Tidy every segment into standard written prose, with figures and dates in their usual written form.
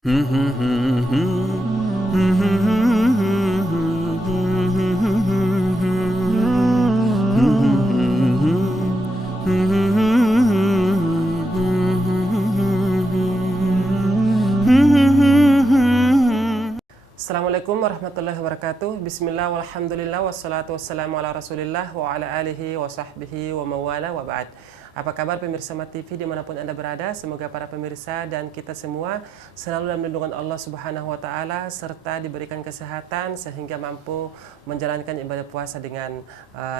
Assalamualaikum warahmatullahi wabarakatuh. Bismillah walhamdulillah wassalatu wassalamu ala rasulillah wa ala alihi wa sahbihi wa mawala wa ba'd. Apa kabar pemirsa Mat TV dimanapun Anda berada? Semoga para pemirsa dan kita semua selalu dalam lindungan Allah Subhanahu wa Ta'ala, serta diberikan kesehatan sehingga mampu menjalankan ibadah puasa dengan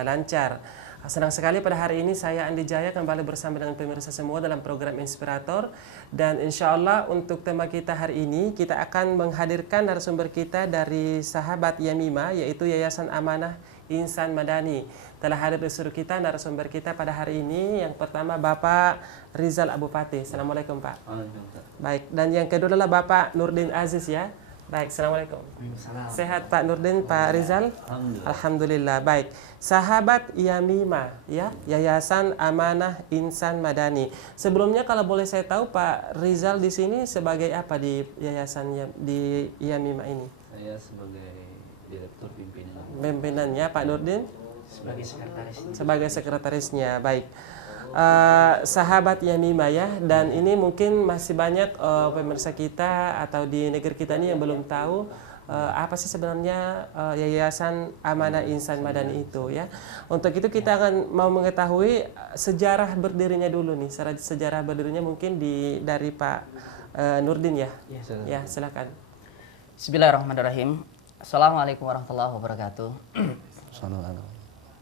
lancar. Senang sekali pada hari ini saya Andi Jaya kembali bersama dengan pemirsa semua dalam program Inspirator. Dan insya Allah untuk tema kita hari ini kita akan menghadirkan narasumber kita dari sahabat Yamimah, yaitu Yayasan Amanah Insan Madani. Telah hadir di studio kita narasumber kita pada hari ini. Yang pertama Bapak Rizal Abu Fatih. Assalamualaikum Pak. Baik, dan yang kedua adalah Bapak Nurdin Aziz ya. Baik, Assalamualaikum. Sehat Pak Nurdin, Pak Rizal? Alhamdulillah. Baik, sahabat Yamimah ya, Yayasan Amanah Insan Madani. Sebelumnya kalau boleh saya tahu Pak Rizal di sini sebagai apa di yayasan di Yamimah ini? Saya sebagai direktur pimpinan. Pimpinannya Pak Nurdin? Sebagai sekretaris. Sebagai sekretarisnya. Baik. Sahabat Yamimah ya, dan ini mungkin masih banyak pemirsa kita atau di negeri kita ini yang belum tahu apa sih sebenarnya Yayasan Amanah Insan Madani itu ya. Untuk itu kita akan mau mengetahui sejarah berdirinya dulu nih. Sejarah berdirinya mungkin dari Pak Nurdin ya. Ya, silakan. Bismillahirrahmanirrahim. Assalamualaikum warahmatullahi wabarakatuh.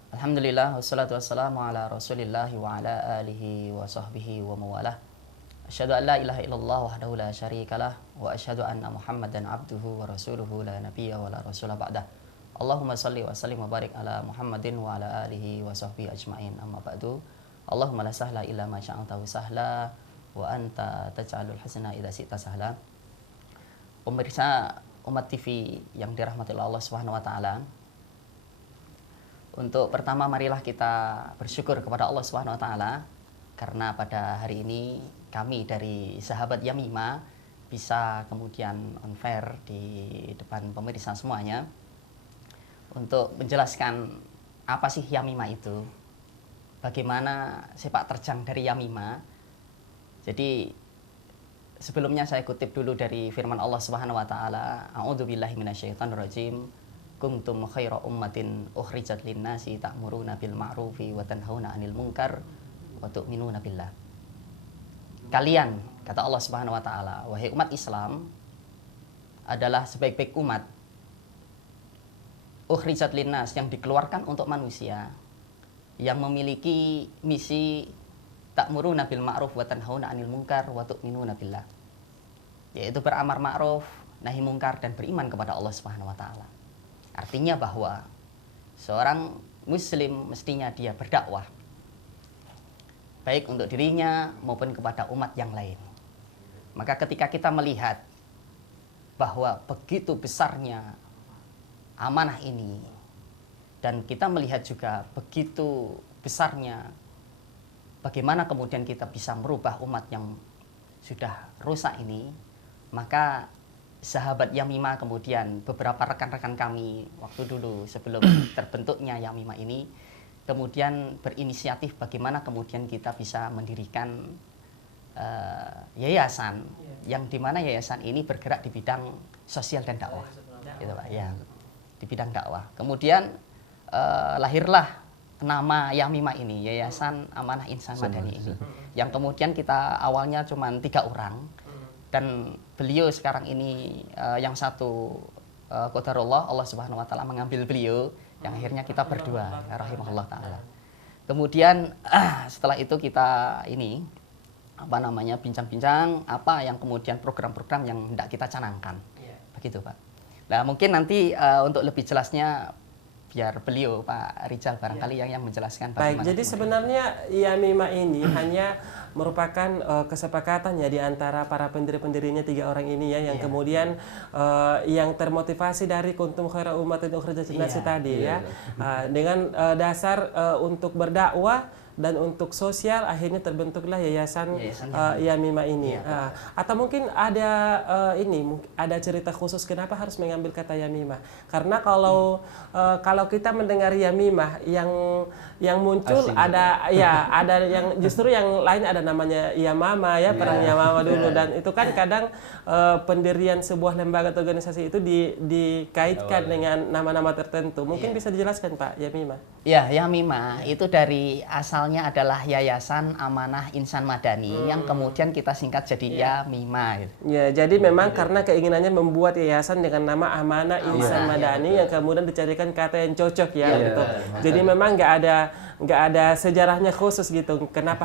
Alhamdulillah wassalatu wassalamu ala rasulillah wa ala alihi wa sahbihi wa mawalah. Asyhadu an la ilaha illallah wahdahu la syarikalah wa asyhadu anna Muhammadan abduhu wa rasuluhu la nabiyya wa la rasula ba'dah. Allahumma salli wa sallim wa barik ala Muhammadin wa ala alihi wa sahbihi ajma'in. Amma ba'du. Allahumma la sahla illa ma sya'altahu sahla wa anta taj'alul hasana idza syi'ta sahla. Pemirsa Umat TV yang dirahmati Allah Subhanahu wa taala, untuk pertama marilah kita bersyukur kepada Allah Subhanahu wa taala karena pada hari ini kami dari sahabat Yamimah bisa kemudian on fair di depan pemirsa semuanya untuk menjelaskan apa sih Yamimah itu, bagaimana sepak terjang dari Yamimah. Jadi sebelumnya saya kutip dulu dari firman Allah Subhanahu wa taala, a'udzubillahi minasyaitonirrajim. Kuntum khaira ummatin ukhrijat linnasi ta'muruna bil ma'rufi wa tanhauna 'anil munkar wa tu'minuna billah. Kalian, kata Allah Subhanahu wa taala, wahai umat Islam, adalah sebaik-baik umat ukhrijat linnas, yang dikeluarkan untuk manusia, yang memiliki misi ta'muruna bil ma'ruf wa tanhauna 'anil munkar wa tu'minuna billah, yaitu beramar ma'ruf, nahi mungkar, dan beriman kepada Allah Subhanahu wa taala. Artinya bahwa seorang muslim mestinya dia berdakwah baik untuk dirinya maupun kepada umat yang lain. Maka ketika kita melihat bahwa begitu besarnya amanah ini, dan kita melihat juga begitu besarnya bagaimana kemudian kita bisa merubah umat yang sudah rusak ini, maka sahabat Yamimah kemudian beberapa rekan-rekan kami waktu dulu sebelum terbentuknya Yamimah ini kemudian berinisiatif bagaimana kemudian kita bisa mendirikan yayasan yang dimana yayasan ini bergerak di bidang sosial dan dakwah, gitu Pak ya, di bidang dakwah. Kemudian lahirlah nama Yamimah ini, Yayasan Amanah Insan Madani ini, yang kemudian kita awalnya cuma 3 orang. Dan beliau sekarang ini yang satu qadarullah, Allah Subhanahu wa taala mengambil beliau, yang akhirnya kita berdua rahimahullah taala. Kemudian setelah itu kita ini bincang-bincang apa yang kemudian program-program yang hendak kita canangkan. Begitu Pak. Nah, mungkin nanti untuk lebih jelasnya biar beliau Pak Rizal barangkali yang menjelaskan. Baik, jadi sebenarnya Yamimah ini hanya merupakan kesepakatan ya di antara para pendiri-pendirinya 3 orang ini ya, yang kemudian yang termotivasi dari kuntum khaira ummatin ukhrijat linnasi tadi ya, dengan dasar untuk berdakwah dan untuk sosial akhirnya terbentuklah yayasan Yayasan Yamimah ini. Iya. Atau mungkin ada ada cerita khusus kenapa harus mengambil kata Yamimah? Karena kalau kita mendengar Yamimah yang muncul Asing ada yang justru yang lain ada namanya Yamama ya, perang Yamama dulu, dan itu kan kadang pendirian sebuah lembaga atau organisasi itu dikaitkan dengan nama-nama tertentu. Mungkin bisa dijelaskan Pak Yamimah? Ya, Yamimah itu dari asalnya adalah Yayasan Amanah Insan Madani yang kemudian kita singkat jadi Yamimah. Gitu. Ya, jadi memang karena keinginannya membuat yayasan dengan nama Amanah Insan Madani yang kemudian dicarikan kata yang cocok ya, gitu. Jadi memang nggak ada sejarahnya khusus gitu. Kenapa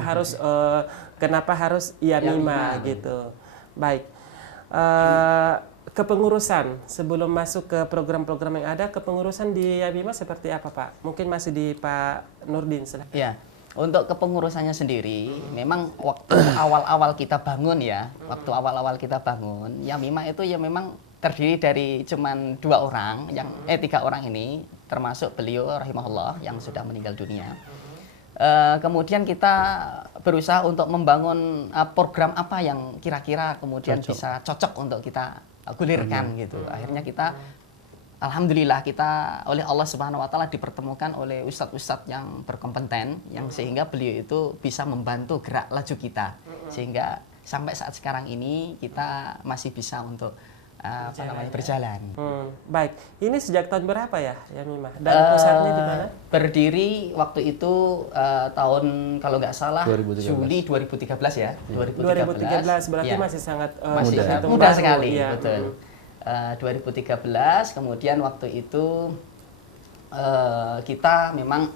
harus Yamimah gitu. Baik. Kepengurusan sebelum masuk ke program-program yang ada, kepengurusan di Yamimah seperti apa Pak? Mungkin masih di Pak Nurdin. Silahkan. Ya, untuk kepengurusannya sendiri, memang waktu awal-awal kita bangun ya, Yamimah itu ya memang terdiri dari cuman 2 orang, 3 orang ini, termasuk beliau rahimahullah yang sudah meninggal dunia. Kemudian kita berusaha untuk membangun program apa yang kira-kira kemudian bisa cocok untuk kita gulirkan gitu. Akhirnya kita alhamdulillah kita oleh Allah Subhanahu wa taala dipertemukan oleh ustadz-ustadz yang berkompeten yang sehingga beliau itu bisa membantu gerak laju kita. Sehingga sampai saat sekarang ini kita masih bisa untuk berjalan. Baik, ini sejak tahun berapa ya Yamimah? Dan pusatnya di mana? Berdiri waktu itu tahun kalau nggak salah 2013. Juli 2013 ya. 2013 berarti Ya. masih sangat Masih terhitung muda baru, sekali, ya. betul. 2013 kemudian waktu itu kita memang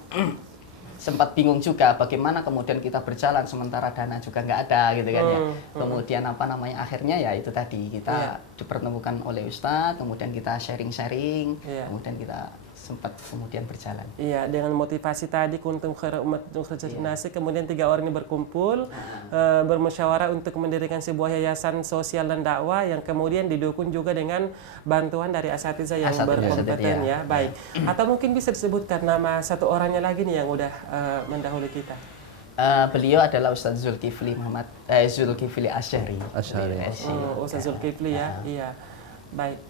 sempat bingung juga bagaimana kemudian kita berjalan sementara dana juga nggak ada gitu kan ya. Kemudian akhirnya ya itu tadi kita dipertemukan oleh Ustadz, kemudian kita sharing-sharing, kemudian kita sempat kemudian berjalan. Iya, dengan motivasi tadi kuntum khairu ummatin ukhrijat linnasi, kemudian 3 orang ini berkumpul bermusyawarah untuk mendirikan sebuah yayasan sosial dan dakwah yang kemudian didukung juga dengan bantuan dari asatidzah yang berkompeten ya. Baik. Atau mungkin bisa disebutkan nama satu orangnya lagi nih yang udah mendahului kita. Beliau adalah Ustadz Zulkifli Zulkifli Asy'ari. Ustadz Zulkifli ya. Iya. Baik.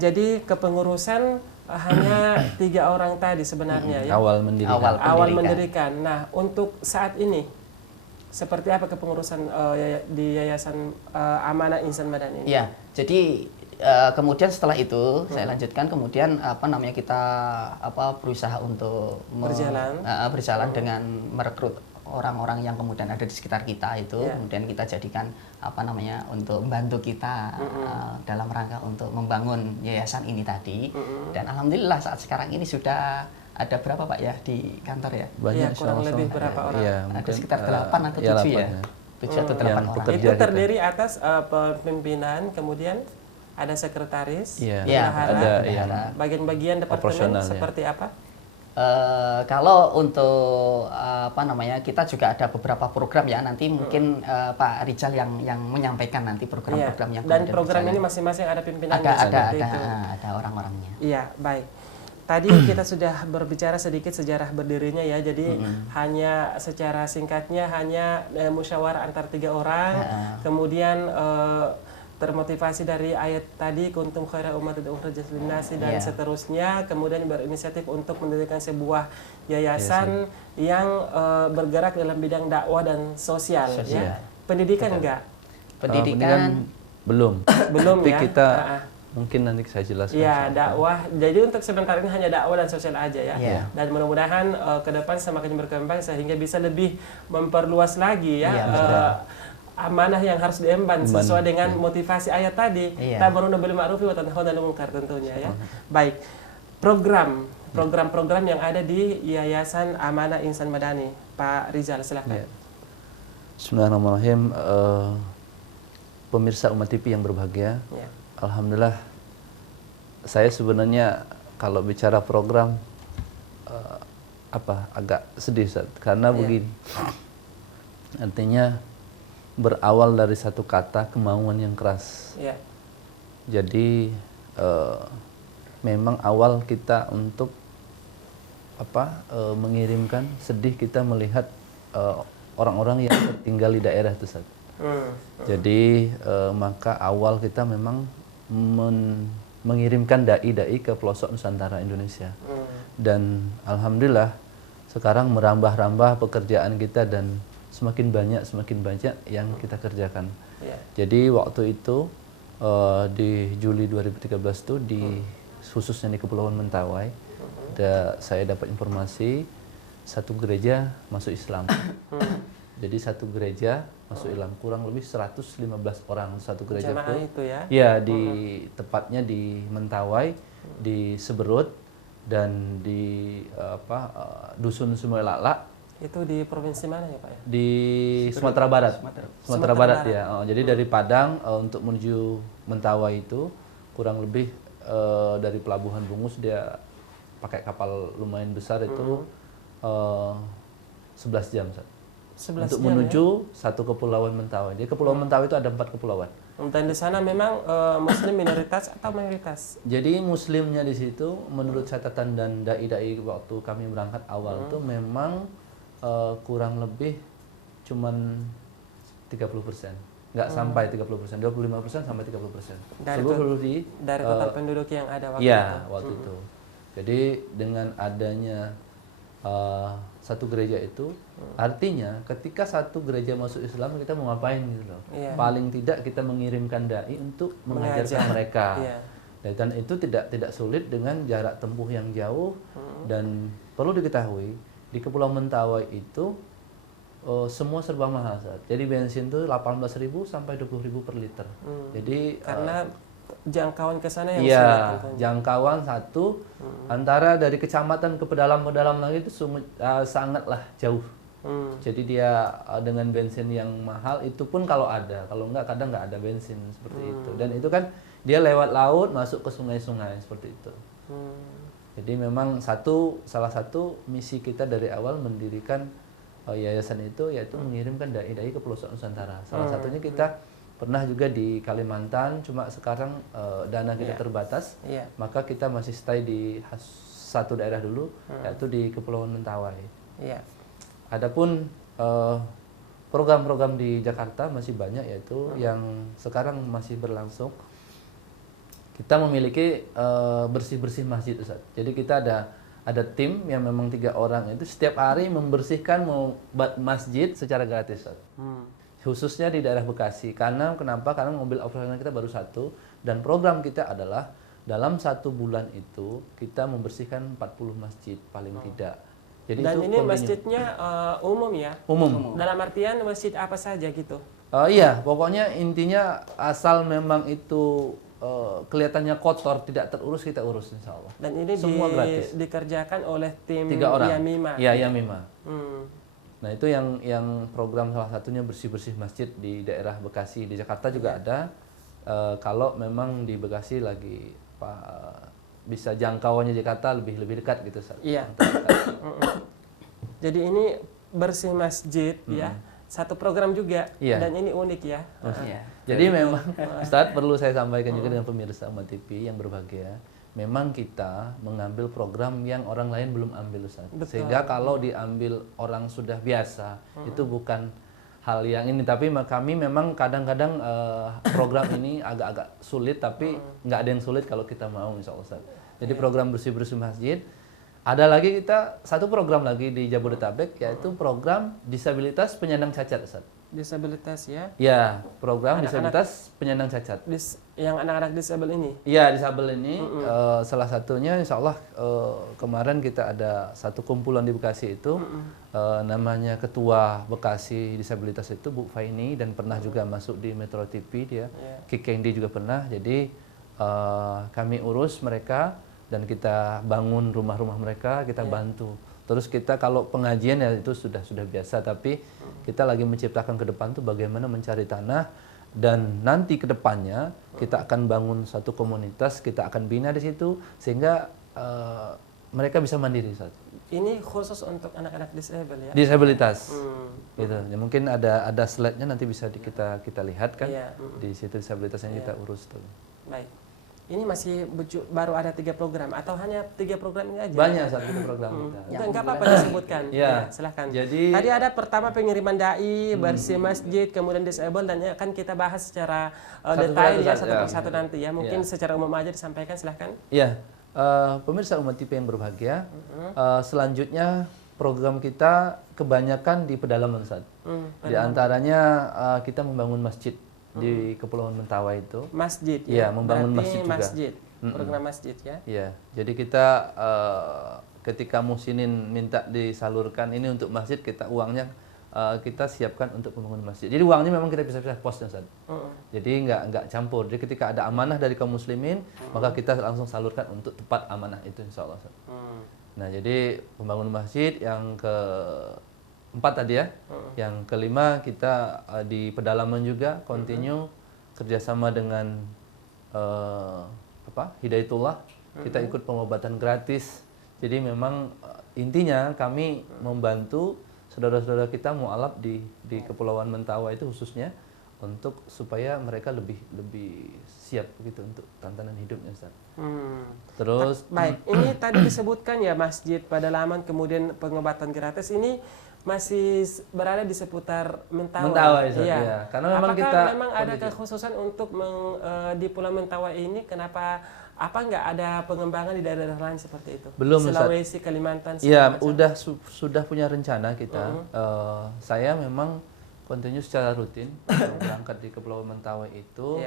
Jadi kepengurusan hanya 3 orang tadi sebenarnya ya. Awal mendirikan. Nah, untuk saat ini seperti apa kepengurusan di Yayasan Amanah Insan Madani ini? Ya, jadi kemudian setelah itu saya lanjutkan kemudian kita berusaha untuk berjalan dengan merekrut orang-orang yang kemudian ada di sekitar kita itu kemudian kita jadikan untuk membantu kita dalam rangka untuk membangun yayasan ini tadi dan alhamdulillah saat sekarang ini sudah ada berapa Pak ya di kantor ya? Banyak, kurang lebih berapa orang? Ya, ada sekitar 8 atau 7 ya? 7 atau 8 orang. Itu terdiri atas pimpinan, kemudian ada sekretaris, ada bagian-bagian departemen seperti apa? Kalau untuk kita juga ada beberapa program ya nanti mungkin Pak Rijal yang menyampaikan nanti program-program yang dan program ini masing-masing ada pimpinannya ada orang-orangnya. Iya, baik. Tadi kita sudah berbicara sedikit sejarah berdirinya ya, jadi hanya secara singkatnya musyawarah antar 3 orang, kemudian termotivasi dari ayat tadi kuntum khairu ummatin ukhrijat linnasi dan seterusnya, kemudian berinisiatif untuk mendirikan sebuah yayasan yang bergerak dalam bidang dakwah dan sosial. Ya. Pendidikan enggak? Pendidikan belum tapi ya. Kita mungkin nanti saya jelaskan. Ya, dakwah. Jadi untuk sebentar ini hanya dakwah dan sosial aja ya. Dan mudah-mudahan ke depan semakin berkembang sehingga bisa lebih memperluas lagi ya. Amanah yang harus diemban sesuai dengan motivasi ayat tadi. Ta'muruna bil ma'rufi wa tanhauna 'anil munkar tentunya ya. Baik. Program-program yang ada di Yayasan Amanah Insan Madani. Pak Rizal silakan. Bismillahirrahmanirrahim. Pemirsa Umat TV yang berbahagia. Alhamdulillah saya sebenarnya kalau bicara program agak sedih karena begini. Artinya berawal dari satu kata kemauan yang keras. Jadi memang awal kita untuk mengirimkan, sedih kita melihat orang-orang yang tinggal di daerah itu, Ustaz. Jadi maka awal kita memang mengirimkan dai-dai ke pelosok Nusantara Indonesia. Dan alhamdulillah sekarang merambah-rambah pekerjaan kita dan semakin banyak yang kita kerjakan. Jadi waktu itu di Juli 2013 itu khususnya di Kepulauan Mentawai, saya dapat informasi satu gereja masuk Islam. Jadi satu gereja masuk Islam, kurang lebih 115 orang satu gereja itu. Ya, tepatnya di Mentawai, di Seberut dan di Dusun Sumelala. Itu di provinsi mana ya, Pak ya? Di Sumatera Barat. Sumatera Barat ya. Jadi dari Padang untuk menuju Mentawai itu kurang lebih dari Pelabuhan Bungus dia pakai kapal lumayan besar itu 11 jam. 11 untuk jam, menuju satu kepulauan Mentawai. Jadi kepulauan Mentawai itu ada 4 kepulauan. Dan di sana memang Muslim minoritas atau mayoritas? Jadi Muslimnya di situ menurut catatan dan dai-dai waktu kami berangkat awal itu memang kurang lebih cuman 30%. Nggak sampai 30%, 25% sampai 30%. Dari total penduduk yang ada waktu itu? Iya, waktu itu. Jadi dengan adanya satu gereja itu, artinya ketika satu gereja masuk Islam kita mau ngapain gitu loh. Paling tidak kita mengirimkan dai untuk mengajarkan mereka. Dan itu tidak sulit dengan jarak tempuh yang jauh. Dan perlu diketahui di Kepulauan Mentawai itu semua serba mahal, Ustaz. Jadi bensin itu 18.000 sampai 20.000 per liter. Jadi karena jangkauan ke sana yang sulit. Jangkauan satu antara dari kecamatan ke pedalam-pedalam lagi itu sangatlah jauh. Jadi dia dengan bensin yang mahal itu pun kalau ada, kalau enggak kadang nggak ada bensin seperti itu. Dan itu kan dia lewat laut masuk ke sungai-sungai seperti itu. Jadi memang salah satu misi kita dari awal mendirikan yayasan itu yaitu mengirimkan dai-dai ke pelosok Nusantara. Salah satunya kita pernah juga di Kalimantan, cuma sekarang dana kita terbatas, maka kita masih stay di satu daerah dulu, yaitu di Kepulauan Mentawai. Adapun program-program di Jakarta masih banyak, yaitu yang sekarang masih berlangsung. Kita memiliki bersih-bersih masjid, Ustaz. Jadi kita ada tim yang memang 3 orang itu setiap hari membersihkan masjid secara gratis, Ustaz. Khususnya di daerah Bekasi. Karena mobil operasional kita baru 1 dan program kita adalah dalam 1 bulan itu kita membersihkan 40 masjid paling tidak. Jadi dan itu ini masjidnya umum ya? Umum. Dalam artian masjid apa saja gitu? Iya, pokoknya intinya asal memang itu kelihatannya kotor, tidak terurus, kita urus insya Allah. Dan ini semua gratis. Dikerjakan oleh tim 3 orang. Yamima? Iya, Yamima. Nah itu yang program salah satunya bersih-bersih masjid di daerah Bekasi. Di Jakarta juga ada. Kalau memang di Bekasi lagi bisa jangkauannya Jakarta lebih dekat gitu. Iya. Jadi ini bersih masjid ya. Satu program juga dan ini unik ya. Jadi memang Ustaz perlu saya sampaikan juga dengan pemirsa Umat TV yang berbahagia. Memang kita mengambil program yang orang lain belum ambil, Ustaz. Sehingga kalau diambil orang sudah biasa, itu bukan hal yang ini. Tapi kami memang kadang-kadang program ini agak-agak sulit, tapi nggak ada yang sulit kalau kita mau, insya Allah, Ustaz. Jadi program bersih-bersih masjid. Ada lagi kita satu program lagi di Jabodetabek, yaitu program disabilitas penyandang cacat, Ustaz. Disabilitas ya? Ya, program disabilitas penyandang cacat. Yang anak-anak disabel ini? Iya, disabel ini salah satunya insya Allah kemarin kita ada satu kumpulan di Bekasi itu namanya Ketua Bekasi Disabilitas itu Bu Faini dan pernah juga masuk di Metro TV dia. Ki Kendi juga pernah. Jadi kami urus mereka dan kita bangun rumah-rumah mereka, kita bantu. Terus kita kalau pengajian ya itu sudah biasa, tapi kita lagi menciptakan ke depan tuh bagaimana mencari tanah dan nanti ke depannya kita akan bangun satu komunitas, kita akan bina di situ sehingga mereka bisa mandiri, Ustaz. Ini khusus untuk anak-anak disabel ya? Disabilitas. Gitu. Ya, mungkin ada slide-nya nanti bisa kita lihat kan di situ disabilitas yang kita urus tuh. Baik. ini masih baru ada 3 program atau hanya 3 program ini aja? Banyak satu program kita. Enggak apa-apa disebutkan. Ya. Silahkan. Jadi Tadi ada pertama pengiriman dai, bersih masjid, kemudian disable, dan ya kan kita bahas secara detail ya satu persatu nanti ya. Mungkin secara umum aja disampaikan, silahkan. Iya, pemirsa Umat TV yang berbahagia, selanjutnya program kita kebanyakan di pedalaman, Ustaz. Di antaranya kita membangun masjid di Kepulauan Mentawai itu. Masjid Iya, ya. membangun Berarti masjid juga. Masjid. Program masjid ya. Iya, jadi kita ketika Musinin minta disalurkan ini untuk masjid, kita uangnya kita siapkan untuk pembangunan masjid. Jadi uangnya memang kita bisa-bisa posnya, Ustaz. Jadi nggak campur. Jadi ketika ada amanah dari kaum muslimin, maka kita langsung salurkan untuk tepat amanah itu, insya Allah, Ustaz. Nah, jadi pembangunan masjid yang keempat tadi ya. Yang kelima kita di pedalaman juga continue kerjasama dengan Hidayatullah. Kita ikut pengobatan gratis. Jadi memang intinya kami membantu saudara-saudara kita mualaf di Kepulauan Mentawai itu khususnya untuk supaya mereka lebih siap begitu untuk tantangan hidupnya, Ustaz. Terus baik, ini tadi disebutkan ya masjid pedalaman kemudian pengobatan gratis ini masih berada di seputar Mentawai. Mentawai, Ustaz, ya. Karena memang apakah memang ada kekhususan untuk di Pulau Mentawai ini, kenapa nggak ada pengembangan di daerah lain seperti itu? Belum, Sulawesi, Kalimantan. Iya, sudah punya rencana kita. Saya memang continue secara rutin berangkat di Kepulauan Mentawai itu.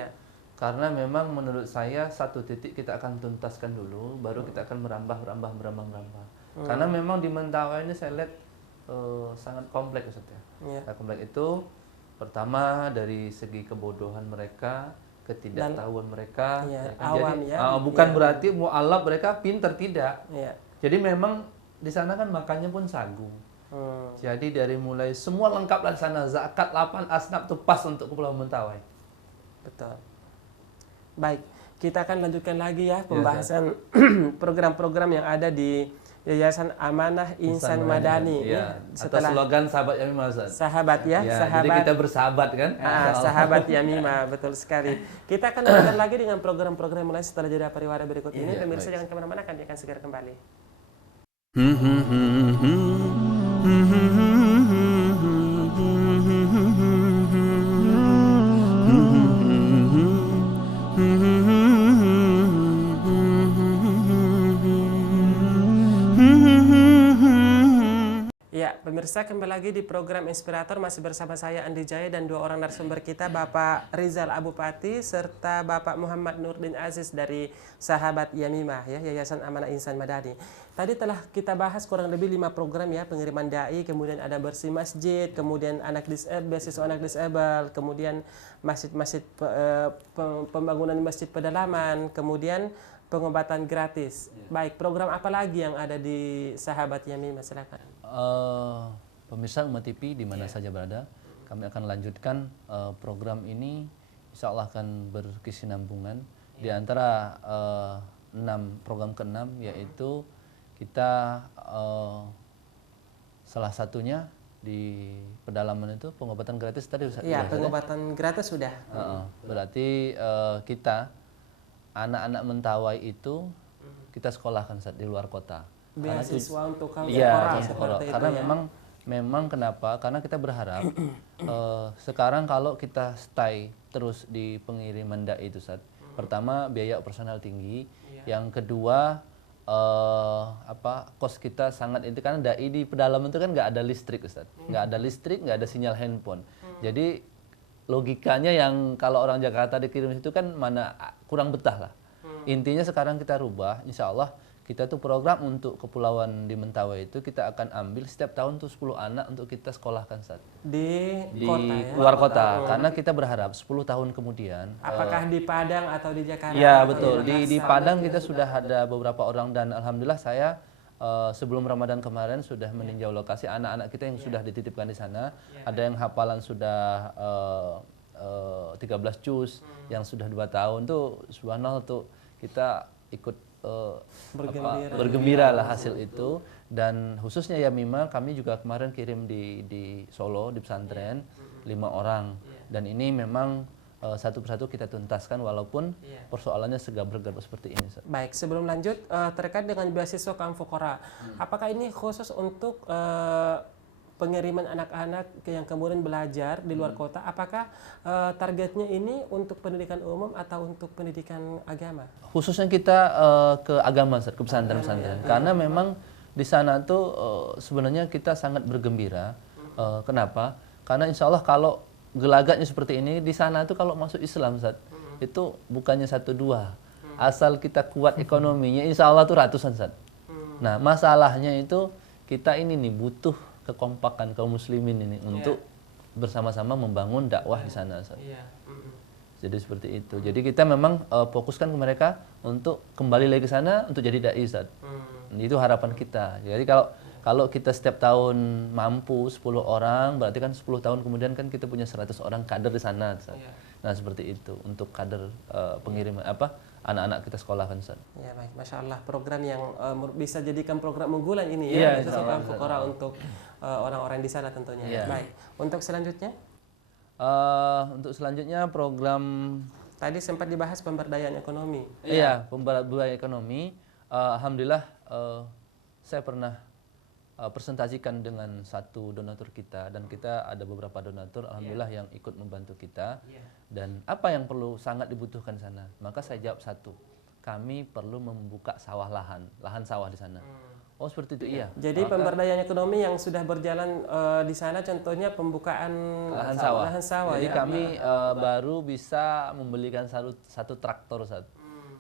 Karena memang menurut saya satu titik kita akan tuntaskan dulu, baru kita akan merambah. Karena memang di Mentawai ini saya lihat sangat kompleks, Ustaz ya. Kompleks itu pertama dari segi kebodohan mereka, ketidaktahuan mereka, awam, jadi bukan berarti mualaf mereka pintar, tidak. Jadi memang di sana kan makannya pun sagu. Jadi dari mulai semua lengkap di sana, zakat 8 asnaf itu pas untuk Kepulauan Mentawai. Betul. Baik, kita akan lanjutkan lagi ya pembahasan program-program yang ada di Yayasan Amanah Insan Madani. Ya. Setelah slogan sahabat Yamimah, Ustaz. Sahabat ya, sahabat. Jadi kita bersahabat kan? Sahabat Yamimah, betul sekali. Kita akan lanjutkan lagi dengan program-program lain setelah jeda pariwara berikut ini. Pemirsa jangan kemana-mana, kami akan segera kembali. Ya, pemirsa, kembali lagi di program Inspirator, masih bersama saya Andi Jaya dan 2 orang narasumber kita, Bapak Rizal Abupati serta Bapak Muhammad Nurdin Aziz dari Sahabat Yamimah ya, Yayasan Amanah Insan Madani. Tadi telah kita bahas kurang lebih 5 program ya, pengiriman dai, kemudian ada bersih masjid, kemudian beasiswa anak disable, kemudian masjid-masjid pembangunan masjid pedalaman, kemudian pengobatan gratis. Baik, program apa lagi yang ada di Sahabat Yamimah? Silakan. Pemirsa Umat TV di mana saja berada, kami akan lanjutkan program ini, insya Allah akan berkesinambungan. Di antara 6 program ke-6 yaitu kita salah satunya di pedalaman itu pengobatan gratis tadi. Iya, pengobatan gratis sudah. Berarti kita anak-anak Mentawai itu kita sekolahkan saat di luar kota. Beasiswa untuk karena memang kenapa? Karena kita berharap sekarang kalau kita stay terus di pengiriman dai itu, Ustaz. Pertama biaya operasional tinggi, yang kedua kos kita sangat itu, karena dai di pedalaman itu kan nggak ada listrik, Ustaz. Nggak ada listrik, nggak ada sinyal handphone. Jadi logikanya yang kalau orang Jakarta dikirim itu kan mana kurang betah lah. Intinya sekarang kita rubah, insya Allah kita tuh program untuk kepulauan di Mentawai itu kita akan ambil setiap tahun tuh 10 anak untuk kita sekolahkan, Ustaz. Di kota ya? Luar kota. Karena kita berharap 10 tahun kemudian. Apakah di Padang atau di Jakarta? Ya betul, di Padang kita sudah ada beberapa orang dan alhamdulillah saya sebelum Ramadan kemarin sudah meninjau lokasi anak-anak kita yang sudah dititipkan di sana. Ada yang hafalan sudah 13 juz, yang sudah 2 tahun tuh subhanallah tuh kita ikut bergembira lah hasil itu. Dan khususnya Yamimah kami juga kemarin kirim di Solo di pesantren 5 orang, dan ini memang satu persatu kita tuntaskan walaupun persoalannya segabrek-gabrek seperti ini. Ustaz. Baik, sebelum lanjut terkait dengan beasiswa Kaum Fuqara, apakah ini khusus untuk pengiriman anak-anak yang kemudian belajar di luar kota? Apakah targetnya ini untuk pendidikan umum atau untuk pendidikan agama? Khususnya kita ke agama, Ustaz, ke pesantren-pesantren. Karena memang di sana tuh sebenarnya kita sangat bergembira. Kenapa? Karena insya Allah kalau gelagatnya seperti ini di sana tuh kalau masuk Islam, Ustaz, itu bukannya 1-2. Asal kita kuat ekonominya, insya Allah tuh ratusan, Ustaz. Nah, masalahnya itu kita ini nih butuh kekompakan kaum muslimin ini untuk bersama-sama membangun dakwah di sana, Ustaz. Jadi seperti itu. Jadi kita memang fokuskan ke mereka untuk kembali lagi ke sana untuk jadi dai, Ustaz. Itu harapan kita. Jadi kalau kita setiap tahun mampu 10 orang, berarti kan 10 tahun kemudian kan kita punya 100 orang kader di sana, Ustaz. Nah, seperti itu untuk kader pengiriman anak-anak kita sekolah kan, Ustaz. Ya, baik, Masya Allah, program yang bisa jadikan program unggulan ini Iya, beasiswa Kaum Fuqara untuk orang-orang di sana tentunya. Iya. Baik, untuk selanjutnya Untuk selanjutnya program tadi sempat dibahas pemberdayaan ekonomi. iya, pemberdayaan ekonomi. Alhamdulillah saya pernah presentasikan dengan satu donatur kita dan kita ada beberapa donatur alhamdulillah yang ikut membantu kita. Dan apa yang perlu sangat dibutuhkan di sana? Maka saya jawab satu. Kami perlu membuka lahan sawah di sana. Oh, seperti itu, iya. Jadi pemberdayaan ekonomi yang sudah berjalan di sana contohnya pembukaan lahan sawah Jadi ya. kami baru bisa membelikan satu traktor, Ustaz.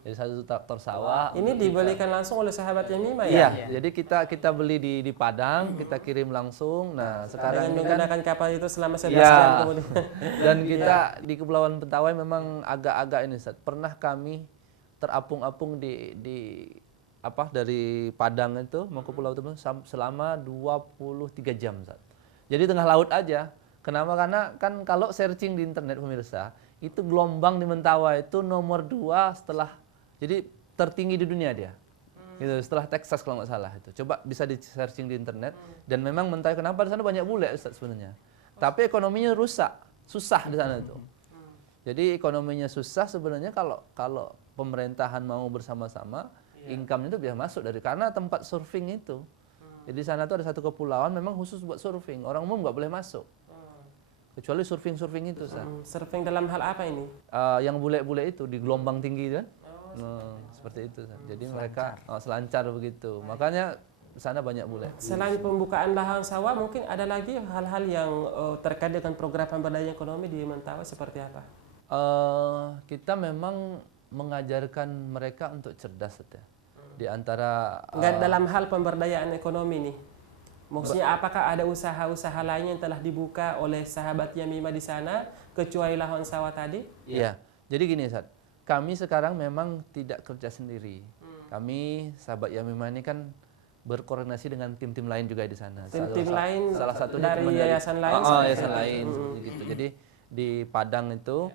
Jadi satu traktor sawah. Ini dibelikan langsung oleh sahabat Yamimah ya? Iya, jadi kita beli di Padang, kita kirim langsung. Nah, sekarang Dengan ini kan menggunakan kapal itu selama 11 ya, jam kemudian. dan kita di Kepulauan Mentawai memang agak-agak ini, Ustaz. Pernah kami terapung-apung dari Padang itu mau ke Pulau Teman selama 23 jam, Ustaz. Jadi tengah laut aja. Kenapa? Karena kan kalau searching di internet pemirsa, itu gelombang di Mentawai itu nomor 2 setelah, jadi tertinggi di dunia dia. Gitu, setelah Texas kalau nggak salah itu. Coba bisa di searching di internet. Dan memang Mentawai, kenapa di sana banyak bule, Ustaz, sebenarnya. Tapi ekonominya rusak, susah di sana itu. Jadi ekonominya susah sebenarnya kalau pemerintahan mau bersama-sama, income itu bisa masuk karena tempat surfing itu. Jadi di sana tuh ada satu kepulauan memang khusus buat surfing. Orang umum nggak boleh masuk. Kecuali surfing itu, Ustaz. Surfing dalam hal apa ini? Yang bule-bule itu di gelombang tinggi kan? Seperti itu. Jadi mereka selancar begitu. Makanya di sana banyak bule. Selain pembukaan lahan sawah, mungkin ada lagi hal-hal yang terkait dengan program pemberdayaan ekonomi di Mentawai seperti apa? Kita memang mengajarkan mereka untuk cerdas, ya. Di antara Nggak dalam hal pemberdayaan ekonomi nih. Maksudnya apakah ada usaha-usaha lain yang telah dibuka oleh sahabat Yamimah di sana kecuali lahan sawah tadi? Iya. Jadi gini, Ustaz. Kami sekarang memang tidak kerja sendiri. Kami sahabat Yamimah ini kan berkoordinasi dengan tim-tim lain juga di sana. Tim-tim lain salah satunya dari yayasan lain. Yayasan lain gitu. Jadi di Padang itu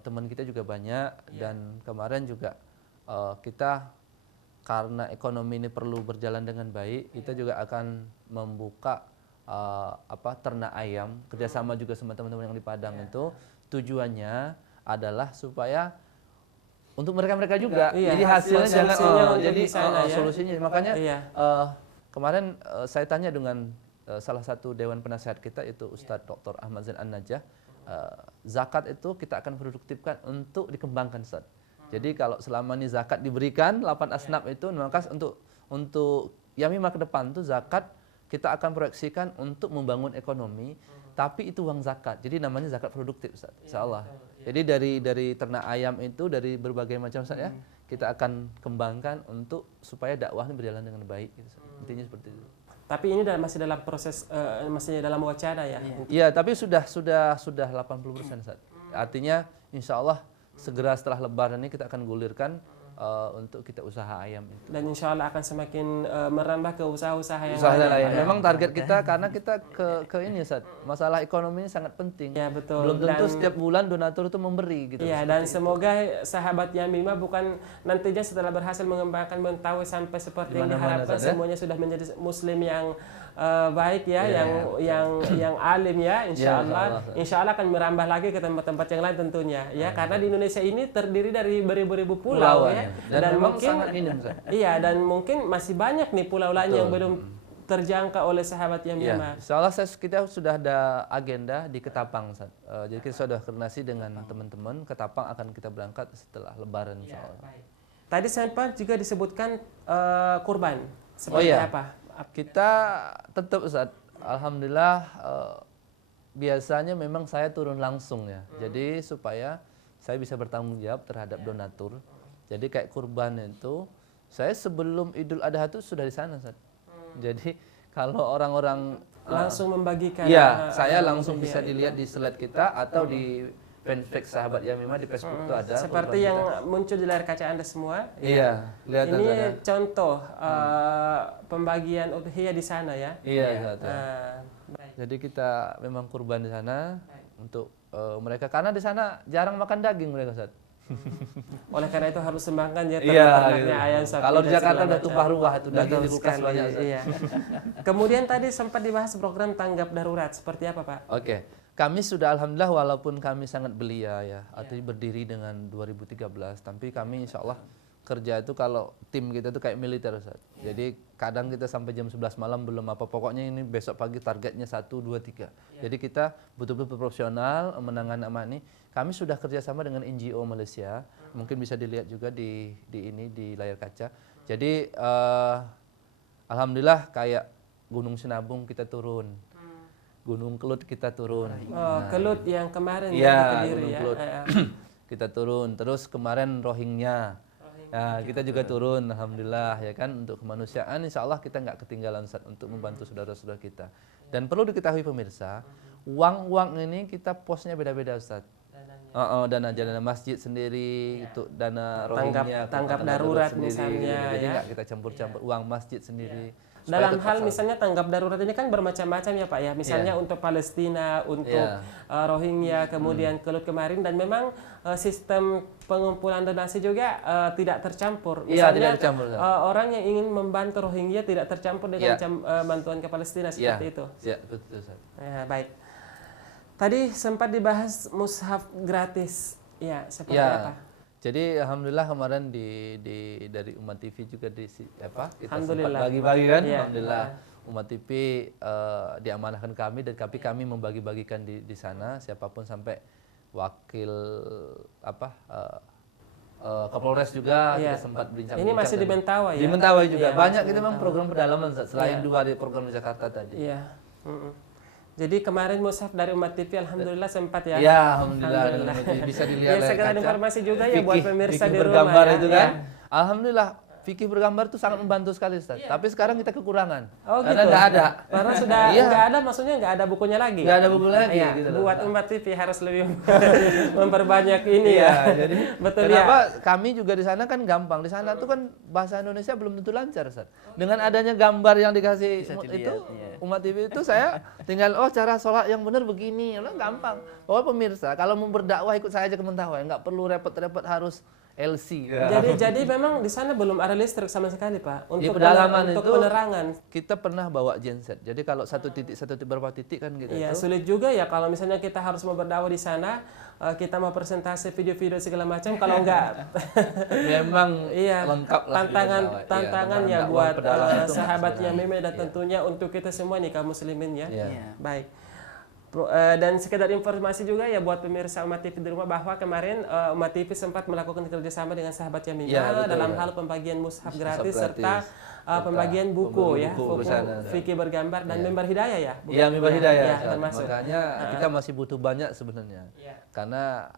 teman kita juga banyak dan kemarin juga kita karena ekonomi ini perlu berjalan dengan baik, kita juga akan membuka ternak ayam kerjasama juga sama teman-teman yang di Padang itu. Tujuannya adalah supaya untuk mereka juga. Jadi hasilnya jangan jadi solusinya. Makanya kemarin saya tanya dengan salah satu dewan penasehat kita itu Ustadz Dr. Ahmad Zain An-Najah. Zakat itu kita akan produktifkan untuk dikembangkan, Ustaz. Jadi kalau selama ini zakat diberikan 8 asnaf itu, maka untuk Yamimah ke depan tuh zakat kita akan proyeksikan untuk membangun ekonomi, tapi itu uang zakat. Jadi namanya zakat produktif, Ustaz. Insyaallah. Jadi dari ternak ayam itu dari berbagai macam, Ustaz, ya. Kita akan kembangkan untuk supaya dakwah ini berjalan dengan baik gitu, Ustaz. Intinya seperti itu. Tapi ini masih dalam proses masih dalam wacana ya. Iya, tapi sudah 80%, Ustaz. Artinya insyaallah segera setelah Lebaran ini kita akan gulirkan untuk kita usaha ayam itu. Dan insya Allah akan semakin merambah ke usaha-usaha yang lain. Memang target kita karena kita ke ini, Ustaz. Masalah ekonomi ini sangat penting. Ya, betul. Belum tentu setiap bulan donatur itu memberi gitu. Iya, dan semoga sahabat Yamimah bukan nantinya setelah berhasil mengembangkan Mentawai sampai seperti yang diharapkan semuanya sudah menjadi muslim yang baik ya, yang alim ya, insya Allah akan merambah lagi ke tempat-tempat yang lain tentunya ya, karena di Indonesia ini terdiri dari beribu-ribu pulau ya, dan mungkin sangat minim, iya, dan mungkin masih banyak nih pulau lain yang belum terjangkau oleh sahabat Yamima. Insya Allah kita sudah ada agenda di Ketapang, Ustaz. Jadi kita sudah koordinasi dengan teman-teman. Ketapang akan kita berangkat setelah Lebaran, insya Allah. Tadi sempat juga disebutkan kurban. Seperti apa? Kita tetap, Ustaz. Alhamdulillah biasanya memang saya turun langsung ya. Jadi supaya saya bisa bertanggung jawab terhadap donatur. Jadi kayak kurban itu, saya sebelum Idul Adha itu sudah di sana, Ustaz. Jadi kalau orang-orang langsung membagikan, saya langsung bisa dilihat di slide kita atau di fanpage sahabat Yamima di Facebook itu ada. Seperti yang muncul di layar kaca Anda semua. Iya, lihat ini ada contoh pembagian udhiyah di sana ya. Iya, jadi kita memang kurban di sana untuk mereka, karena di sana jarang makan daging mereka, Ustaz. Oleh karena itu harus sembangkan ya ternaknya ayam sapi. Kalau di Jakarta udah tumpah ruah itu daging di kulkas banyak. Iya. Kemudian tadi sempat dibahas program tanggap darurat, seperti apa Pak? Oke. Kami sudah alhamdulillah, walaupun kami sangat belia ya, artinya berdiri dengan 2013, tapi kami insya Allah kerja itu kalau tim kita itu kayak militer, Ustaz. Jadi kadang kita sampai jam 11 malam belum apa, pokoknya ini besok pagi targetnya 1, 2, 3. Jadi kita betul-betul profesional menangani amanah ini. Kami sudah kerjasama dengan NGO Malaysia, mungkin bisa dilihat juga di layar kaca. Jadi alhamdulillah kayak Gunung Sinabung kita turun, Gunung Kelut kita turun. Kelut yang kemarin ya, Gunung Kelut. Kita turun. Terus kemarin Rohingya. Nah, kita juga turun, alhamdulillah ya kan, untuk kemanusiaan. Insya Allah kita nggak ketinggalan, Ustaz, untuk membantu saudara-saudara kita. Dan perlu diketahui pemirsa, uang ini kita posnya beda-beda, Ustaz. Dana masjid sendiri, itu dana Rohingya, tanggap darurat misalnya, jadi nggak kita campur-campur, uang masjid sendiri. Dalam hal misalnya tanggap darurat ini kan bermacam-macam ya Pak ya, misalnya untuk Palestina, untuk Rohingya, kemudian Kelut kemarin, dan memang sistem pengumpulan donasi juga tidak tercampur. Misalnya tidak tercampur, orang yang ingin membantu Rohingya tidak tercampur dengan bantuan ke Palestina seperti itu. Iya, betul, Ustaz. Baik. Tadi sempat dibahas mushaf gratis, ya seperti apa? Jadi alhamdulillah kemarin dari Umat TV juga kita sempat Alhamdulillah bagi-bagi kan, alhamdulillah Umat TV diamanahkan kami, dan kami membagi-bagikan di sana, siapapun sampai wakil Kapolres juga kita sempat bincang. Ini masih di Mentawai ya? Di Mentawai juga banyak, kita memang program pedalaman selain 2 di program di Jakarta tadi. Iya. Jadi kemarin mushaf dari Umat TV alhamdulillah sempat ya. Ya, alhamdulillah. Bisa dilihat. Sekedar informasi juga ya buat pemirsa di rumah bergambar ya. Itu kan. Alhamdulillah fikih bergambar itu sangat membantu sekali, Ustaz. Tapi sekarang kita kekurangan. Karena nggak ada. Karena sudah nggak ada, maksudnya nggak ada bukunya lagi. Nggak ada buku lagi. Gitu buat Umat TV harus lebih memperbanyak ini ya. Jadi betul kenapa kami juga di sana kan gampang. Di sana tuh kan bahasa Indonesia belum tentu lancar, Ustaz. Dengan adanya gambar yang dikasih itu Umat TV itu, saya tinggal cara sholat yang benar begini, gampang. Pokoknya pemirsa kalau mau berdakwah ikut saya aja ke Mentawai, nggak perlu repot-repot harus LC. Jadi memang di sana belum ada listrik sama sekali, Pak. Untuk pedalaman untuk penerangan. Kita pernah bawa genset. Jadi kalau satu titik berapa titik kan gitu. Iya, sulit juga ya kalau misalnya kita harus mau berdakwah di sana, kita mau presentasi video-video segala macam, kalau enggak memang lengkap lah. Tantangan ya buat sahabat Yamima, dan tentunya untuk kita semua nih kaum muslimin ya. Baik. Dan sekedar informasi juga ya buat pemirsa Umat TV di rumah, bahwa kemarin Umat TV sempat melakukan kerjasama dengan sahabat Yamima dalam hal pembagian mushaf gratis serta pembagian buku ya, buku fikih bergambar dan mimbar hidayah ya. Iya, mimbar hidayah. Termasuk. Makanya kita masih butuh banyak sebenarnya. Karena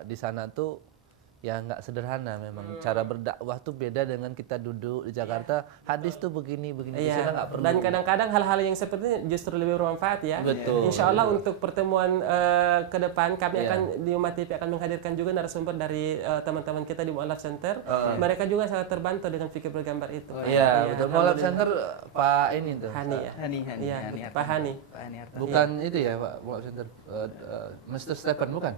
di sana tuh ya nggak sederhana memang. Cara berdakwah tuh beda dengan kita duduk di Jakarta. Hadis tuh begini di sana nggak perlu. Dan kadang-kadang hal-hal yang seperti ini justru lebih bermanfaat ya. Betul. Insya Allah untuk pertemuan ke depan kami akan di Umat TV akan menghadirkan juga narasumber dari teman-teman kita di Mu'alaf Center. Mereka juga sangat terbantu dengan fikir bergambar itu. Iya, betul. Mu'alaf Center Pak ini tuh. Hani ya. Hani. Pak Hani. Bukan itu ya Pak Mu'alaf Center. Mr. Stephen bukan?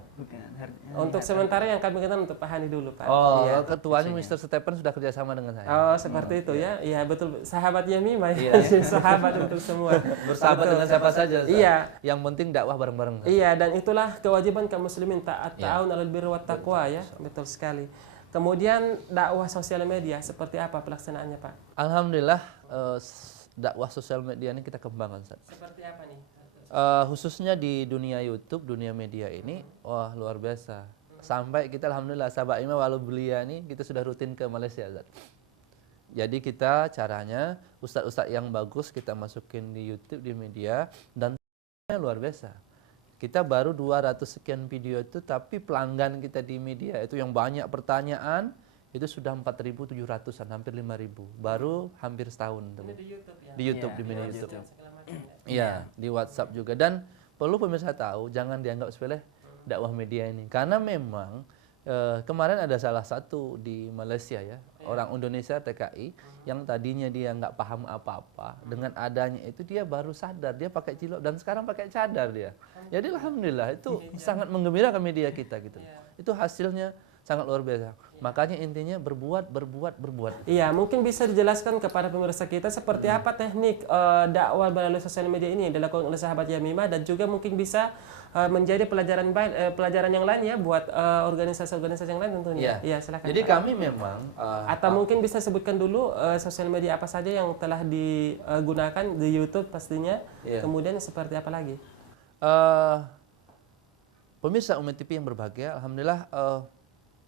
Untuk sementara yang kami kenal untuk Pak Hani. Rohani dulu Pak. Oh, Iya. ketuanya Mr. Stephen sudah kerjasama dengan saya. Oh, seperti itu ya. Iya, betul. Sahabat Yamimah ya. Iya. Sahabat untuk semua. Bersahabat dengan siapa saja. Ustaz. Iya. Yang penting dakwah bareng-bareng. Iya, dan itulah kewajiban kaum muslimin, taat Iya. ta'awun 'alal birri wat taqwa ya. Betul sekali. Kemudian dakwah sosial media seperti apa pelaksanaannya, Pak? Alhamdulillah dakwah sosial media ini kita kembangkan, Ustaz. Seperti apa nih? Khususnya di dunia YouTube, dunia media ini, wah luar biasa. Sampai kita alhamdulillah sahabat Ima walau belia ini kita sudah rutin ke Malaysia, Ustaz. Jadi kita caranya ustadz-ustadz yang bagus kita masukin di YouTube, di media, dan luar biasa. Kita baru 200 sekian video itu, tapi pelanggan kita di media itu yang banyak pertanyaan itu sudah 4.700-an, hampir 5.000. Baru hampir setahun. Ini di YouTube ya. Di YouTube, Iya, di media di YouTube. Segala macam ya. Iya, di WhatsApp juga. Dan perlu pemirsa tahu, jangan dianggap sepele dakwah media ini. Karena memang kemarin ada salah satu di Malaysia ya, orang Indonesia TKI yang tadinya dia nggak paham apa-apa, dengan adanya itu dia baru sadar, dia pakai cilok dan sekarang pakai cadar dia. Jadi alhamdulillah itu sangat menggembirakan media kita gitu. Itu hasilnya sangat luar biasa. Makanya intinya berbuat. Iya, mungkin bisa dijelaskan kepada pemirsa kita seperti apa teknik dakwah melalui sosial media ini yang dilakukan oleh sahabat Yamimah, dan juga mungkin bisa menjadi pelajaran yang lain ya buat organisasi-organisasi yang lain tentunya. Iya, silakan. Jadi kami memang atau mungkin bisa sebutkan dulu sosial media apa saja yang telah digunakan di YouTube pastinya. Kemudian seperti apa lagi? Pemirsa Umat TV yang berbahagia, alhamdulillah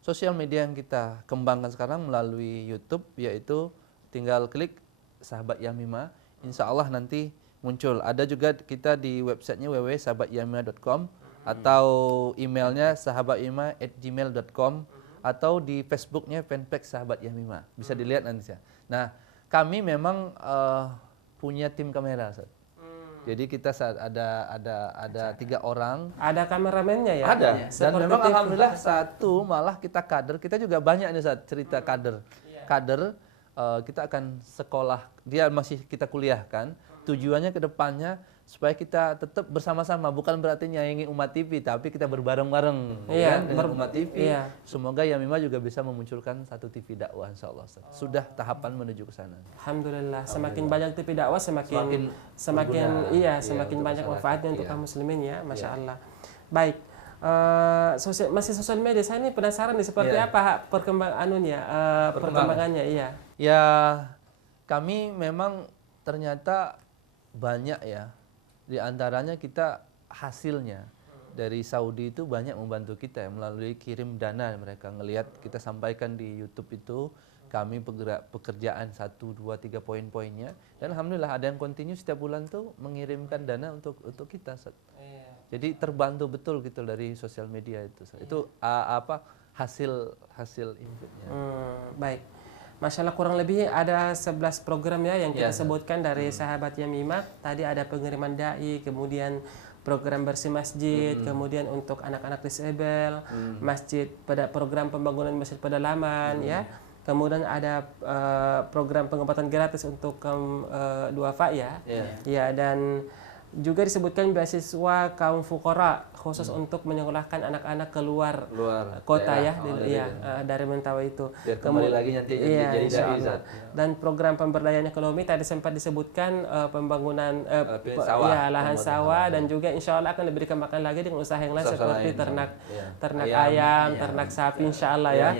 sosial media yang kita kembangkan sekarang melalui YouTube, yaitu tinggal klik Sahabat Yamimah, insya Allah nanti muncul. Ada juga kita di websitenya www.sahabatyamimah.com atau emailnya sahabatyamimah@gmail.com atau di Facebooknya fanpage Sahabat Yamimah. Bisa dilihat nanti ya. Nah, kami memang punya tim kamera, Ustaz. Jadi kita ada 3 orang. Ada kameramennya ya? Ada. Dan Seperti memang TV. alhamdulillah satu malah kita kader. Kita juga banyak nih saat cerita kader. Kader kita akan sekolah. Dia masih kita kuliahkan. Tujuannya ke depannya supaya kita tetap bersama-sama. Bukan berarti nyaingi Umat TV, tapi kita berbareng-bareng Iya, dengan Umat TV. iya. Semoga Yamimah juga bisa memunculkan satu TV dakwah insyaallah. Sudah tahapan menuju ke sana. Alhamdulillah, semakin banyak TV dakwah semakin berguna. semakin untuk banyak masyarakat. manfaatnya untuk Iya. kaum muslimin ya, masya Allah. Baik, masih sosial media, saya ini penasaran nih seperti apa perkembangannya, iya. Ya, kami memang ternyata banyak ya. Di antaranya kita hasilnya dari Saudi itu banyak membantu kita ya, melalui kirim dana. Mereka ngelihat kita sampaikan di YouTube itu kami pekerjaan 1, 2, 3 poin-poinnya, dan alhamdulillah ada yang kontinu setiap bulan tuh mengirimkan dana untuk kita. Jadi terbantu betul gitu dari sosial media itu. Itu hasil inputnya. Baik. Masya Allah, kurang lebih ada 11 program ya yang kita sebutkan dari sahabat Yamimah. Tadi ada pengiriman dai, kemudian program bersih masjid, kemudian untuk anak-anak disabel, masjid pada program pembangunan masjid pedalaman ya. Kemudian ada program pengobatan gratis untuk kaum duafa ya. Ya, dan juga disebutkan beasiswa kaum fuqara khusus untuk menyekolahkan anak-anak keluar kota daerah, dari Mentawai itu. Biar kembali lagi nanti jadi insya dai, Allah. Zat. Dan program pemberdayaan ekonomi tadi sempat disebutkan pembangunan lahan sawah, dan juga insya Allah akan diberikan makan lagi dengan usaha yang lain seperti ternak ayam, ternak sapi insya Allah ya.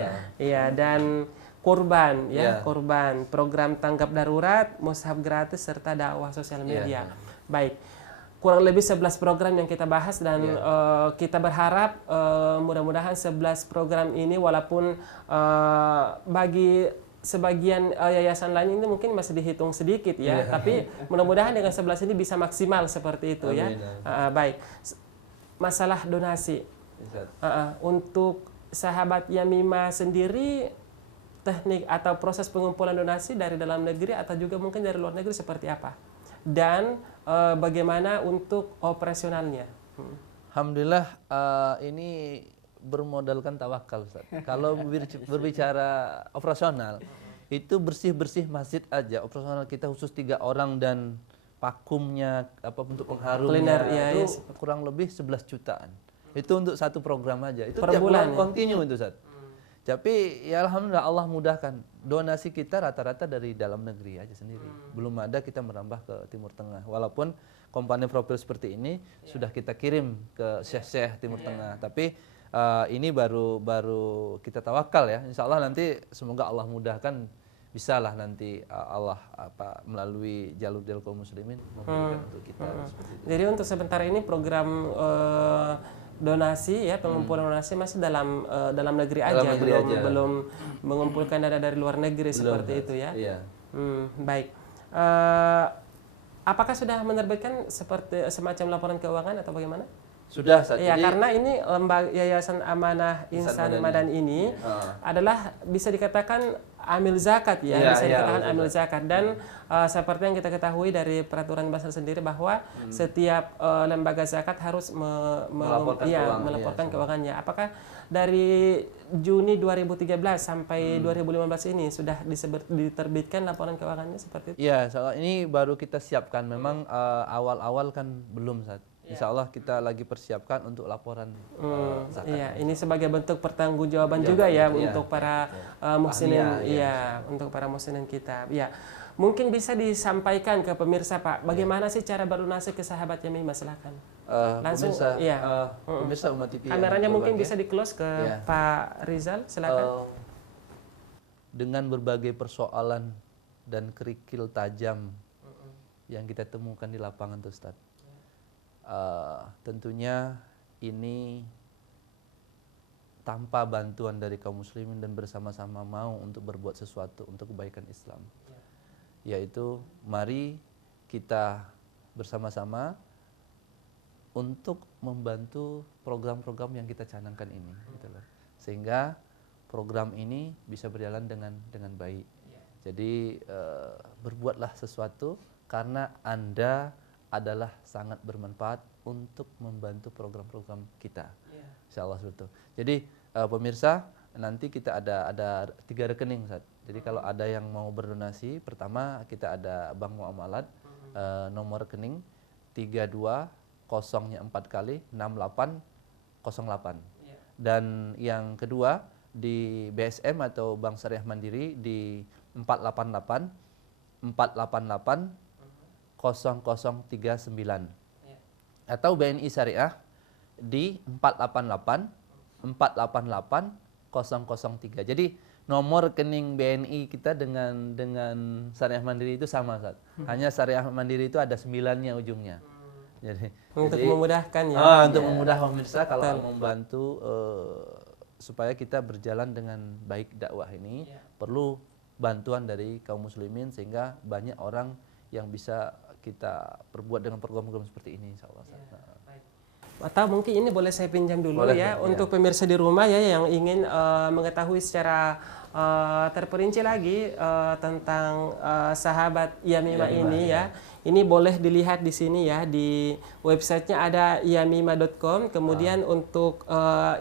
Iya, dan kurban kurban, program tanggap darurat, mushaf gratis serta dakwah sosial media. Baik. Kurang lebih 11 program yang kita bahas, dan kita berharap mudah-mudahan 11 program ini walaupun bagi sebagian yayasan lain ini mungkin masih dihitung sedikit ya, tapi mudah-mudahan dengan 11 ini bisa maksimal seperti itu. Amin. Ya. Baik. Masalah donasi. Untuk sahabat Yamimah sendiri, teknik atau proses pengumpulan donasi dari dalam negeri atau juga mungkin dari luar negeri seperti apa? Dan bagaimana untuk operasionalnya? Alhamdulillah ini bermodalkan tawakal, Ustaz. Kalau berbicara operasional, itu bersih-bersih masjid aja. Operasional kita khusus 3 orang dan vakumnya untuk pengharumnya itu kurang lebih 11 jutaan. Itu untuk satu program aja. Itu per tiap bulan ya? kontinu itu, Ustaz. Tapi ya alhamdulillah Allah mudahkan. Donasi kita rata-rata dari dalam negeri aja sendiri. Belum ada kita merambah ke Timur Tengah. Walaupun komponen profil seperti ini sudah kita kirim ke syekh-syekh Timur Tengah. Tapi ini baru kita tawakal ya. Insya Allah nanti semoga Allah mudahkan, bisalah nanti Allah melalui jalur kaum muslimin memberikan untuk kita seperti itu. Jadi untuk sementara ini program donasi ya, pengumpulan donasi masih dalam negeri aja, belum mengumpulkan dana dari luar negeri seperti itu ya. Iya. Baik. Apakah sudah menerbitkan seperti semacam laporan keuangan atau bagaimana? Sudah saat Ya, ini. karena ini lembaga Yayasan Amanah Insan Madani ini adalah bisa dikatakan amil zakat ya, bisa dikatakan amil zakat, dan seperti yang kita ketahui dari peraturan Basel sendiri bahwa setiap lembaga zakat harus melaporkan keuangannya. Apakah dari Juni 2013 sampai 2015 ini sudah diterbitkan laporan keuangannya seperti itu? Iya, soal ini baru kita siapkan. Memang awal-awal kan belum saat. Insya Allah kita lagi persiapkan untuk laporan zakat. Iya, ini sebagai bentuk pertanggungjawaban juga ya untuk para muslimin, untuk para muslimin kita. Ya, mungkin bisa disampaikan ke pemirsa Pak, bagaimana sih cara berdonasi ke sahabat Yamimah? Silakan. Langsung, pemirsa Umat TV. Kameranya mungkin bisa di close ke Pak Rizal, silakan. Dengan berbagai persoalan dan kerikil tajam yang kita temukan di lapangan tuh Ustaz. Tentunya ini tanpa bantuan dari kaum muslimin dan bersama-sama mau untuk berbuat sesuatu untuk kebaikan Islam, yaitu mari kita bersama-sama untuk membantu program-program yang kita canangkan ini, gitu loh. Sehingga program ini bisa berjalan dengan baik. Jadi berbuatlah sesuatu karena Anda adalah sangat bermanfaat untuk membantu program-program kita. Insya Allah seperti itu. Jadi pemirsa, nanti kita ada 3 rekening Ustaz. Jadi kalau ada yang mau berdonasi, pertama kita ada Bank Muamalat, nomor rekening 32 0-nya 4 kali 6808. Dan yang kedua di BSM atau Bank Syariah Mandiri di 488 488 0039, atau BNI Syariah di 488 488 003. Jadi nomor rekening BNI kita dengan Syariah Mandiri itu sama Ustaz. Hanya Syariah Mandiri itu ada 9-nya ujungnya. Jadi memudahkan ya. Untuk memudahkan pemirsa kalau mau membantu supaya kita berjalan dengan baik dakwah ini, perlu bantuan dari kaum muslimin sehingga banyak orang yang bisa kita perbuat dengan program-program seperti ini, insya Allah. Atau mungkin ini boleh saya pinjam dulu untuk pemirsa di rumah ya yang ingin mengetahui secara terperinci lagi tentang sahabat Yamimah ini ya. Ini boleh dilihat di sini ya, di websitenya ada yamimah.com, kemudian untuk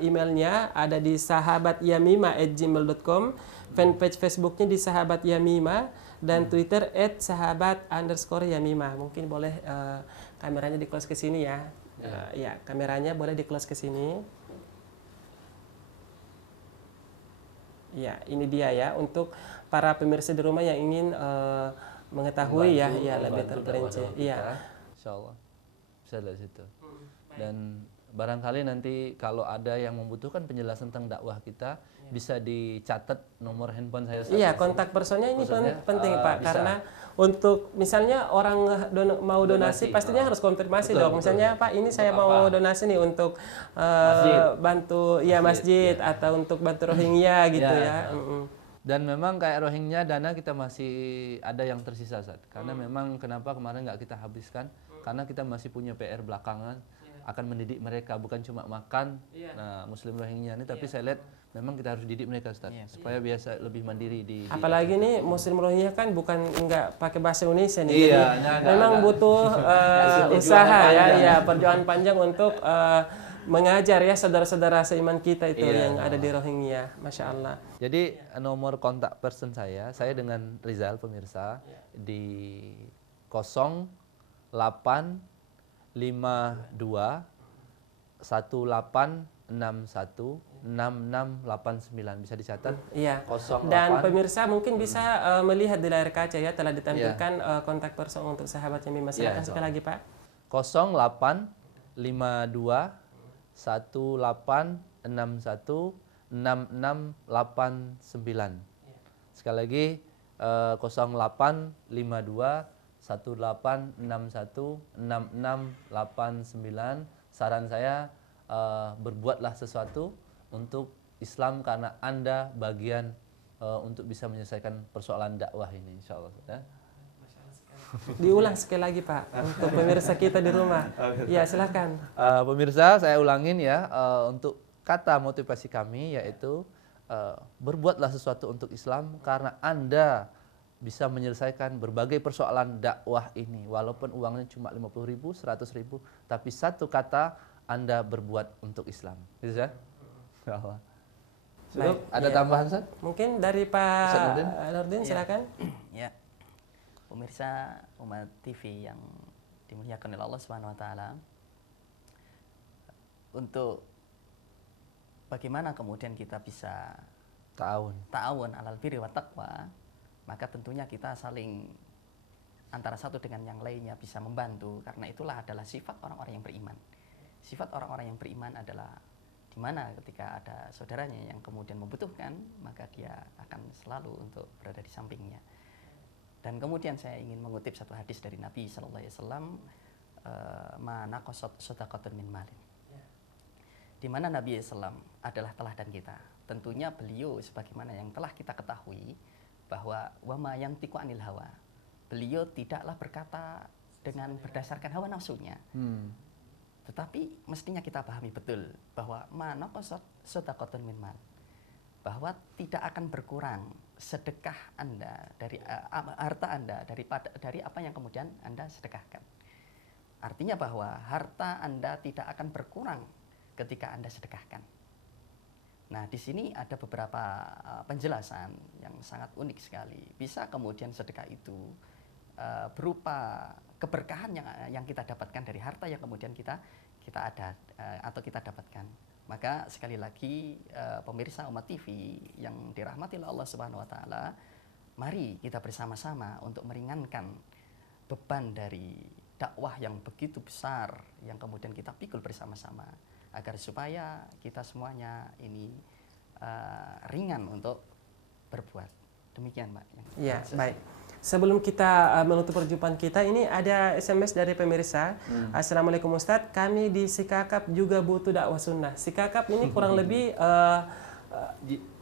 emailnya ada di sahabatyamimah@gmail.com, fanpage Facebooknya di Sahabat Yamimah, dan Twitter @sahabat_Yamimah. Mungkin boleh kameranya di close ke sini ya. Ya, kameranya boleh di close ke sini. Ya, ini dia ya untuk para pemirsa di rumah yang ingin mengetahui lebih terperinci. Iya. Insyaallah bisa dari situ. Dan barangkali nanti kalau ada yang membutuhkan penjelasan tentang dakwah kita, bisa dicatat nomor handphone saya. Iya, kontak personnya ini penting Pak, karena untuk misalnya orang mau donasi pastinya harus konfirmasi dong. Misalnya Pak, ini saya mau donasi nih untuk bantu masjid atau untuk bantu Rohingya gitu ya. Dan memang kayak Rohingya dana kita masih ada yang tersisa Ustaz. Karena memang kenapa kemarin nggak kita habiskan? Karena kita masih punya PR belakangan akan mendidik mereka, bukan cuma makan Muslim Rohingya ini, tapi saya lihat memang kita harus didik mereka Ustaz, supaya biasa lebih mandiri di apalagi nih Muslim Rohingya kan bukan nggak pakai bahasa Indonesia nih, memang butuh usaha perjuangan panjang untuk mengajar ya saudara-saudara seiman kita itu yang ada di Rohingya, Masya Allah. Jadi nomor kontak person saya dengan Rizal pemirsa di 0852 1861 6689. Bisa dicatat. Iya. 08. Dan pemirsa mungkin bisa melihat di layar kaca ya, telah ditampilkan kontak person untuk sahabat Yamimah. Silakan sekali lagi Pak. 0852 1861 6689. Sekali lagi 0852 1861 6689. Saran saya, berbuatlah sesuatu untuk Islam karena Anda bagian untuk bisa menyelesaikan persoalan dakwah ini, insya Allah. Ya. Diulang sekali lagi Pak untuk pemirsa kita di rumah. Ya silakan. Pemirsa, saya ulangin ya, untuk kata motivasi kami yaitu berbuatlah sesuatu untuk Islam karena Anda bisa menyelesaikan berbagai persoalan dakwah ini, walaupun uangnya cuma 50.000, 100.000, tapi satu kata Anda berbuat untuk Islam. Gitu ya? Baik, ada tambahan, Ustaz? Mungkin dari Pak Nurdin, silakan. Ya. Pemirsa Umat TV yang dimuliakan oleh Allah Subhanahu wa taala, untuk bagaimana kemudian kita bisa ta'awun alal birri wa taqwa, maka tentunya kita saling antara satu dengan yang lainnya bisa membantu, karena itulah adalah sifat orang-orang yang beriman. Sifat orang-orang yang beriman adalah di mana ketika ada saudaranya yang kemudian membutuhkan, maka dia akan selalu untuk berada di sampingnya. Dan kemudian saya ingin mengutip satu hadis dari Nabi Sallallahu Alaihi Wasallam, ma naqasat shadaqatun min malin, di mana Nabi SAW adalah teladan kita. Tentunya beliau sebagaimana yang telah kita ketahui bahwa wama yantiqu anil hawa, beliau tidaklah berkata dengan berdasarkan hawa nafsunya. Tetapi mestinya kita pahami betul bahwa ma naqasat shadaqatun min mal, bahwa tidak akan berkurang sedekah Anda dari harta Anda dari apa yang kemudian Anda sedekahkan. Artinya bahwa harta Anda tidak akan berkurang ketika Anda sedekahkan. Nah, di sini ada beberapa penjelasan yang sangat unik sekali. Bisa kemudian sedekah itu berupa keberkahan yang kita dapatkan dari harta yang kemudian kita ada atau kita dapatkan. Maka sekali lagi pemirsa Umat TV yang dirahmati oleh Allah Subhanahu wa taala, mari kita bersama-sama untuk meringankan beban dari dakwah yang begitu besar yang kemudian kita pikul bersama-sama, agar supaya kita semuanya ini ringan untuk berbuat. Demikian, Mbak. Iya, baik. Sebelum kita menutup perjumpaan kita, ini ada SMS dari pemirsa. Assalamualaikum Ustadz, kami di Sikakap juga butuh dakwah sunnah. Sikakap ini kurang lebih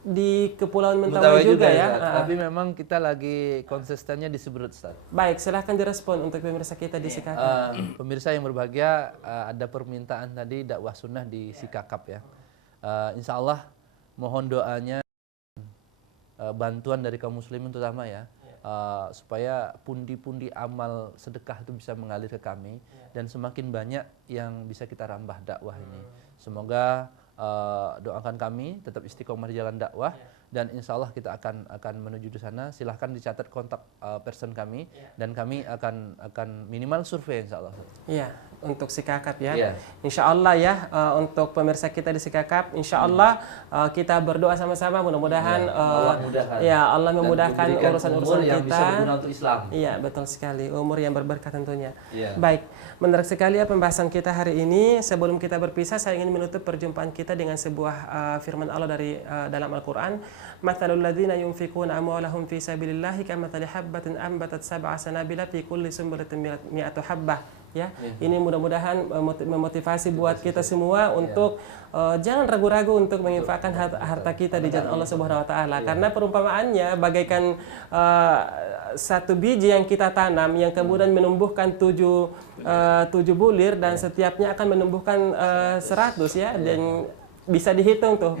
di Kepulauan Mentawai juga ya. Tapi memang kita lagi konsistennya di Siberut, Ustaz. Baik, silahkan direspon untuk pemirsa kita di Sikakap. Pemirsa yang berbahagia, ada permintaan tadi dakwah sunnah di Sikakap ya. Insya Allah mohon doanya, bantuan dari kaum muslimin terutama ya. Supaya pundi-pundi amal sedekah itu bisa mengalir ke kami dan semakin banyak yang bisa kita rambah dakwah ini. Semoga doakan kami tetap istiqomah di jalan dakwah dan insya Allah kita akan menuju di sana. Silahkan dicatat kontak person kami dan kami akan minimal survei insya Allah. Iya, untuk Sikakap ya. Insya Allah ya, untuk pemirsa kita di Sikakap, insya Allah kita berdoa sama-sama mudah-mudahan Allah memudahkan urusan-urusan kita. Bisa berguna untuk Islam. Iya, betul sekali. Umur yang berberkah tentunya. Baik, menarik sekali ya pembahasan kita hari ini. Sebelum kita berpisah, saya ingin menutup perjumpaan kita dengan sebuah firman Allah dari dalam Al-Qur'an. Mathalul ladzina yunfikuna amwalahum fi sabilillahi kamathali habbatin ambatat sab'a sanabila fi kulli sunbulatin mi'atu habbah. Ya, ini mudah-mudahan memotivasi buat kita semua untuk jangan ragu-ragu untuk menginfakkan harta kita di jalan Allah Subhanahu wa taala. Karena perumpamaannya bagaikan satu biji yang kita tanam yang kemudian menumbuhkan tujuh bulir dan setiapnya akan menumbuhkan 100 ya, dan bisa dihitung tuh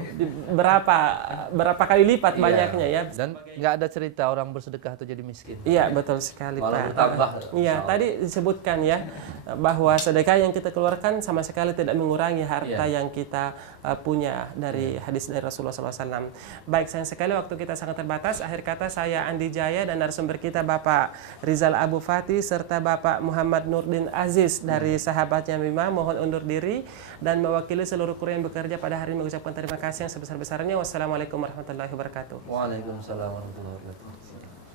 berapa kali lipat banyaknya ya. Dan nggak ada cerita orang bersedekah itu jadi miskin. Iya, betul sekali Pak. Iya, tadi disebutkan ya bahwa sedekah yang kita keluarkan sama sekali tidak mengurangi harta yang kita punya dari hadis dari Rasulullah SAW. Baik, sayang sekali waktu kita sangat terbatas. Akhir kata saya Andi Jaya dan narasumber kita Bapak Rizal Abu Fatih serta Bapak Muhammad Nurdin Aziz dari sahabat Yamimah mohon undur diri dan mewakili seluruh kru yang bekerja pada pada hari ini mengucapkan terima kasih yang sebesar-besarnya. Wassalamualaikum warahmatullahi wabarakatuh. Waalaikumsalam warahmatullahi wabarakatuh.